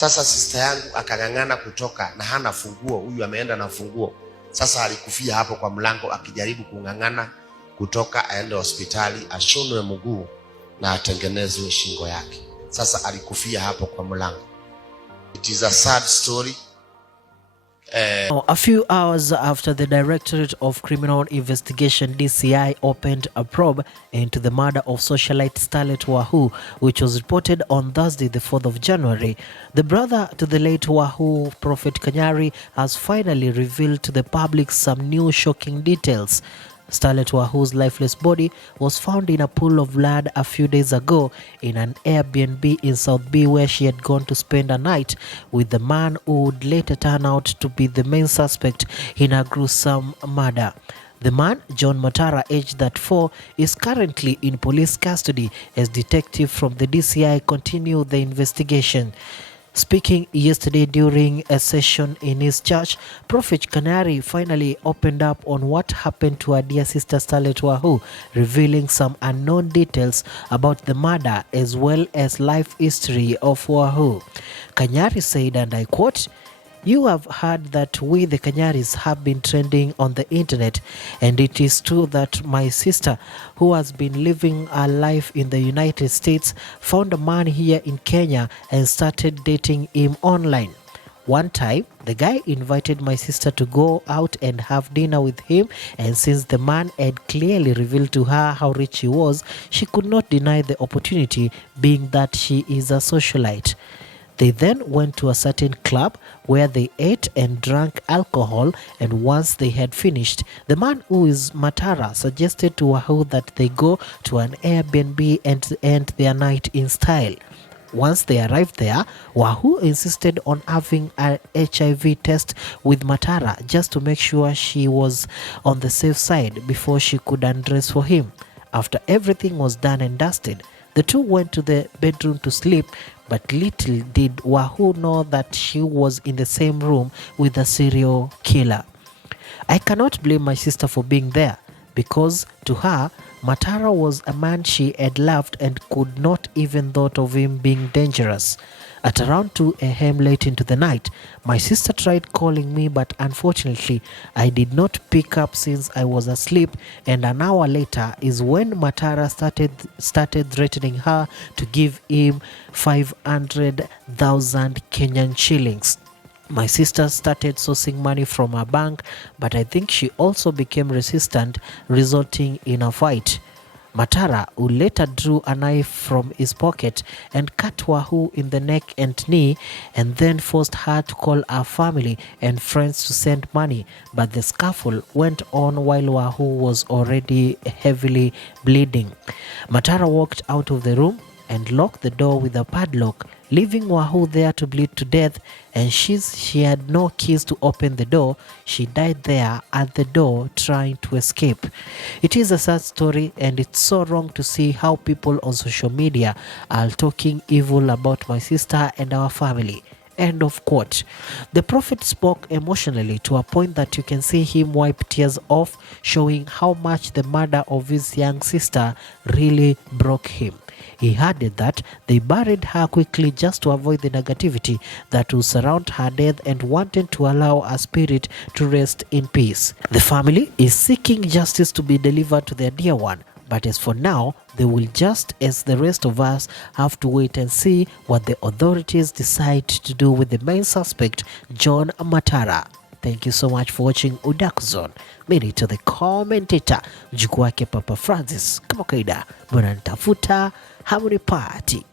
Sasa sister yangu akang'ang'ana kutoka na hana funguo, huyu ameenda na funguo. Sasa alikufia hapo kwa mlango akijaribu kung'ang'ana kutoka aende hospitali ashonwe mguu na atengenezwe shingo yake. Sasa alikufia hapo kwa mlango. It is a sad story. A few hours after the Directorate of Criminal Investigation DCI opened a probe into the murder of socialite Scarlet Wahu, which was reported on Thursday the 4th of January, the brother to the late Wahu, Prophet Kanyari, has finally revealed to the public some new shocking details. Scarlet Wahu's lifeless body was found in a pool of blood a few days ago in an Airbnb in South B, where she had gone to spend a night with the man who would later turn out to be the main suspect in a gruesome murder. The man, John Matara, aged 34, is currently in police custody as detectives from the DCI continue the investigation. Speaking yesterday during a session in his church, Prophet Kanyari finally opened up on what happened to her dear sister Scarlet Wahu, revealing some unknown details about the murder as well as life history of Wahu. Kanyari said, and I quote, "You have heard that we the Kanyaris have been trending on the internet, and it is true that my sister, who has been living her life in the United States, found a man here in Kenya and started dating him online. One time, the guy invited my sister to go out and have dinner with him, and since the man had clearly revealed to her how rich he was, she could not deny the opportunity, being that she is a socialite. They then went to a certain club where they ate and drank alcohol, and once they had finished, the man, who is Matara, suggested to Wahu that they go to an Airbnb and end their night in style. Once they arrived there, Wahu insisted on having an HIV test with Matara just to make sure she was on the safe side before she could undress for him. After everything was done and dusted, the two went to the bedroom to sleep, but little did Wahu know that she was in the same room with a serial killer. I cannot blame my sister for being there, because to her, Matara was a man she had loved and could not even thought of him being dangerous. At around 2 a.m. late into the night, my sister tried calling me, but unfortunately, I did not pick up since I was asleep, and an hour later is when Matara started threatening her to give him 500,000 Kenyan shillings. My sister started sourcing money from her bank, but I think she also became resistant, resulting in a fight. Matara, who later drew a knife from his pocket and cut Wahu in the neck and knee, and then forced her to call her family and friends to send money, but the scuffle went on while Wahu was already heavily bleeding. Matara walked out of the room and locked the door with a padlock, leaving Wahu there to bleed to death, and she had no keys to open the door. She died there at the door trying to escape. It is a sad story, and it's so wrong to see how people on social media are talking evil about my sister and our family." End of quote. The prophet spoke emotionally to a point that you can see him wipe tears off, showing how much the murder of his young sister really broke him. He added that they buried her quickly just to avoid the negativity that will surround her death, and wanted to allow her spirit to rest in peace. The family is seeking justice to be delivered to their dear one, but as for now, they will, just as the rest of us, have to wait and see what the authorities decide to do with the main suspect, John Matara. Thank you so much for watching Udaku Zone. Mimi to the commentator, mjukuu wake Papa Francis. Kama kaida, mbona nitafuta Harmony Party.